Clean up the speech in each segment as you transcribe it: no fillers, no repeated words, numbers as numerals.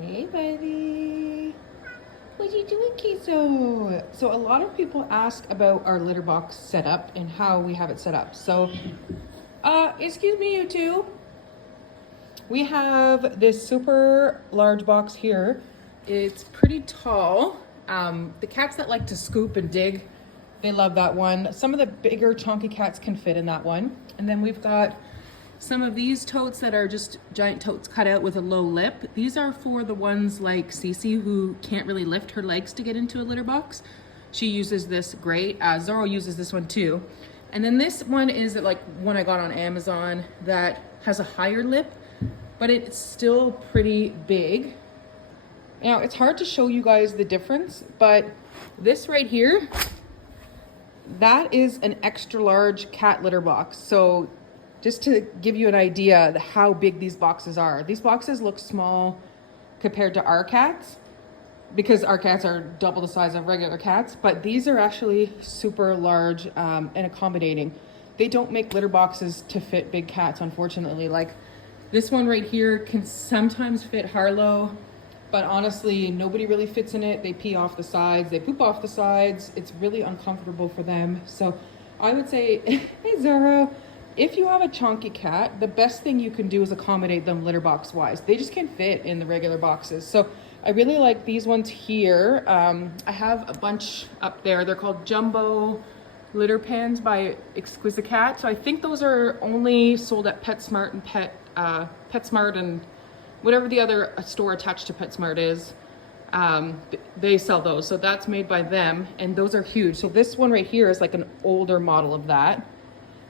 Hey, buddy. What you doing, Kiso? So a lot of people ask about our litter box setup and how we have it set up. So, excuse me, you two. We have this super large box here. It's pretty tall. The cats that like to scoop and dig, they love that one. Some of the bigger chonky cats can fit in that one. And then we've got some of these totes that are just giant totes cut out with a low lip. These are for the ones like Cece who can't really lift her legs to get into a litter box. She uses this great. Zorro uses this one too. And then this one is like one I got on Amazon that has a higher lip, but it's still pretty big. Now it's hard to show you guys the difference, but this right here, that is an extra large cat litter box. So just to give you an idea of how big these boxes are. These boxes look small compared to our cats because our cats are double the size of regular cats, but these are actually super large and accommodating. They don't make litter boxes to fit big cats, unfortunately. Like this one right here can sometimes fit Harlow, but honestly, nobody really fits in it. They pee off the sides, they poop off the sides. It's really uncomfortable for them. So I would say, hey Zorro, if you have a chonky cat, the best thing you can do is accommodate them litter box wise. They just can't fit in the regular boxes. So I really like these ones here. I have a bunch up there. They're called Jumbo Litter Pans by Exquisite Cat. So I think those are only sold at PetSmart and PetSmart and whatever the other store attached to PetSmart is. They sell those. So that's made by them and those are huge. So this one right here is like an older model of that.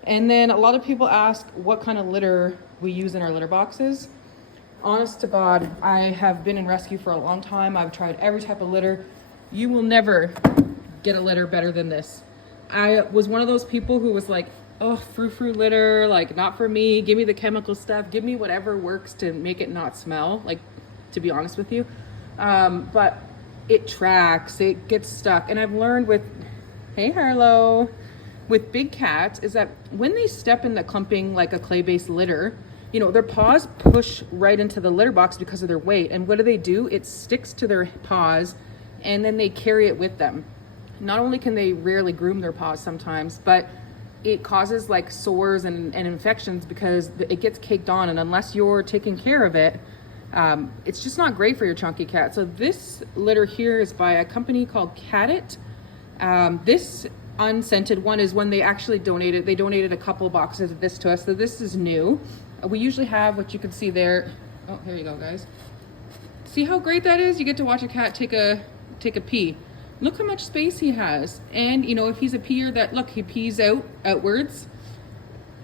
And then a lot of people ask what kind of litter we use in our litter boxes. Honest to God, I have been in rescue for a long time. I've tried every type of litter. You will never get a litter better than this. I was one of those people who was like, oh, frou-frou litter, like not for me. Give me the chemical stuff. Give me whatever works to make it not smell, like to be honest with you. But it tracks, it gets stuck. And I've learned with, hey Harlow, with big cats is that when they step in the clumping like a clay-based litter, you know, their paws push right into the litter box because of their weight. And what do? It sticks to their paws and then they carry it with them. Not only can they rarely groom their paws sometimes, but it causes like sores and infections because it gets caked on. And unless you're taking care of it, it's just not great for your chunky cat. So this litter here is by a company called Catit. This unscented one is when they actually donated. They donated a couple boxes of this to us. So this is new. We usually have what you can see there. Oh, here you go, guys. See how great that is? You get to watch a cat take a pee. Look how much space he has. And you know, if he's a peer that, look, he pees outwards.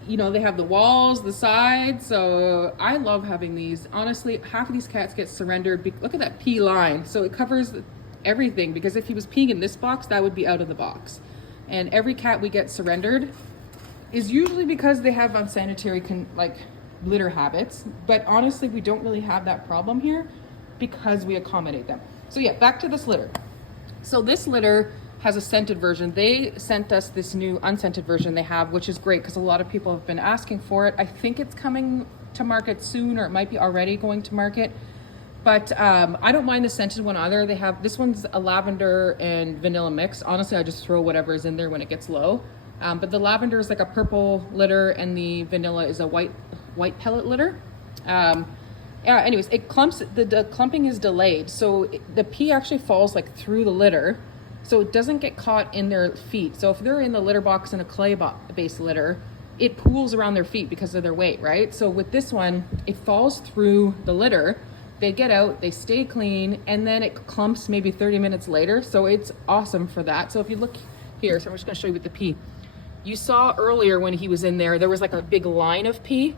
You know, they have the walls, the sides. So I love having these. Honestly, half of these cats get surrendered. Look at that pee line. So it covers everything because if he was peeing in this box, that would be out of the box. And every cat we get surrendered is usually because they have unsanitary litter habits. But honestly, we don't really have that problem here because we accommodate them. So yeah, back to this litter. So this litter has a scented version. They sent us this new unscented version they have, which is great because a lot of people have been asking for it. I think it's coming to market soon, or it might be already going to market. But I don't mind the scented one either. They have, this one's a lavender and vanilla mix. Honestly, I just throw whatever is in there when it gets low. But the lavender is like a purple litter and the vanilla is a white pellet litter. Yeah, anyways, it clumps, the clumping is delayed. So the pee actually falls like through the litter. So it doesn't get caught in their feet. So if they're in the litter box in a clay-based litter, it pools around their feet because of their weight, right? So with this one, it falls through the litter. They get out, they stay clean, and then it clumps maybe 30 minutes later. So it's awesome for that. So if you look here, so I'm just gonna show you with the pee. You saw earlier when he was in there, there was like a big line of pee.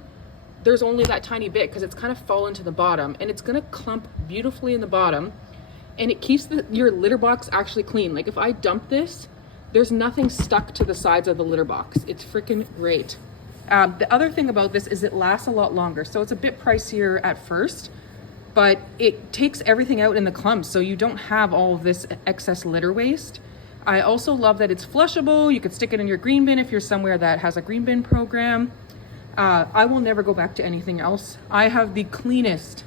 There's only that tiny bit because it's kind of fallen to the bottom and it's gonna clump beautifully in the bottom and it keeps your litter box actually clean. Like if I dump this, there's nothing stuck to the sides of the litter box. It's freaking great. The other thing about this is it lasts a lot longer. So it's a bit pricier at first, but it takes everything out in the clumps, so you don't have all of this excess litter waste. I also love that it's flushable. You could stick it in your green bin if you're somewhere that has a green bin program. I will never go back to anything else. I have the cleanest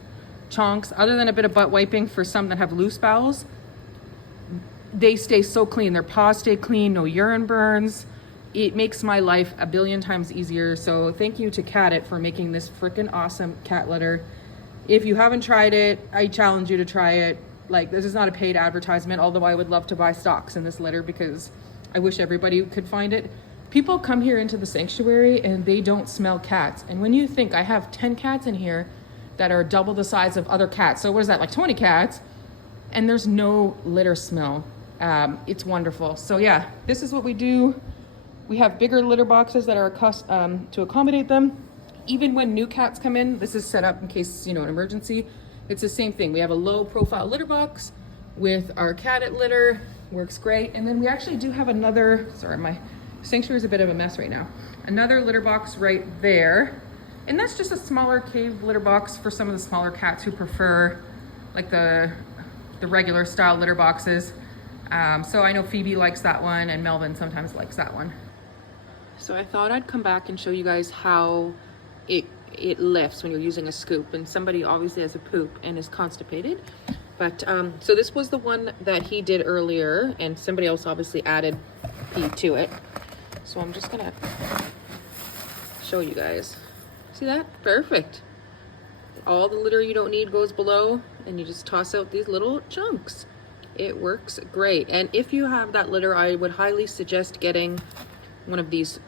chonks, other than a bit of butt wiping for some that have loose bowels, they stay so clean. Their paws stay clean, no urine burns. It makes my life a billion times easier. So thank you to Cat It for making this freaking awesome cat litter. If you haven't tried it, I challenge you to try it. Like, this is not a paid advertisement, although I would love to buy stocks in this litter because I wish everybody could find it. People come here into the sanctuary and they don't smell cats. And when you think I have 10 cats in here that are double the size of other cats, so what is that, like 20 cats, and there's no litter smell. It's wonderful. So yeah, this is what we do. We have bigger litter boxes that are to accommodate them. Even when new cats come in, this is set up in case, you know, an emergency. It's the same thing. We have a low profile litter box with our Cat It litter, works great. And then we actually do have another, sorry, my sanctuary is a bit of a mess right now. Another litter box right there. And that's just a smaller cave litter box for some of the smaller cats who prefer like the regular style litter boxes. So I know Phoebe likes that one and Melvin sometimes likes that one. So I thought I'd come back and show you guys how it lifts when you're using a scoop, and somebody obviously has a poop and is constipated. But so this was the one that he did earlier, and somebody else obviously added pee to it. So I'm just gonna show you guys. See that? Perfect. All the litter you don't need goes below, and you just toss out these little chunks. It works great. And if you have that litter, I would highly suggest getting one of these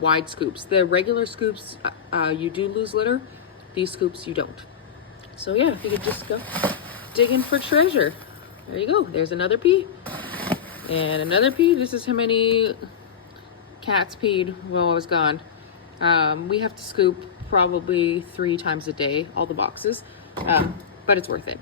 wide scoops. The regular scoops, you do lose litter. These scoops, you don't. So yeah, if you could just go digging for treasure. There you go. There's another pee. And another pee. This is how many cats peed while I was gone. We have to scoop probably 3 times a day, all the boxes. But it's worth it.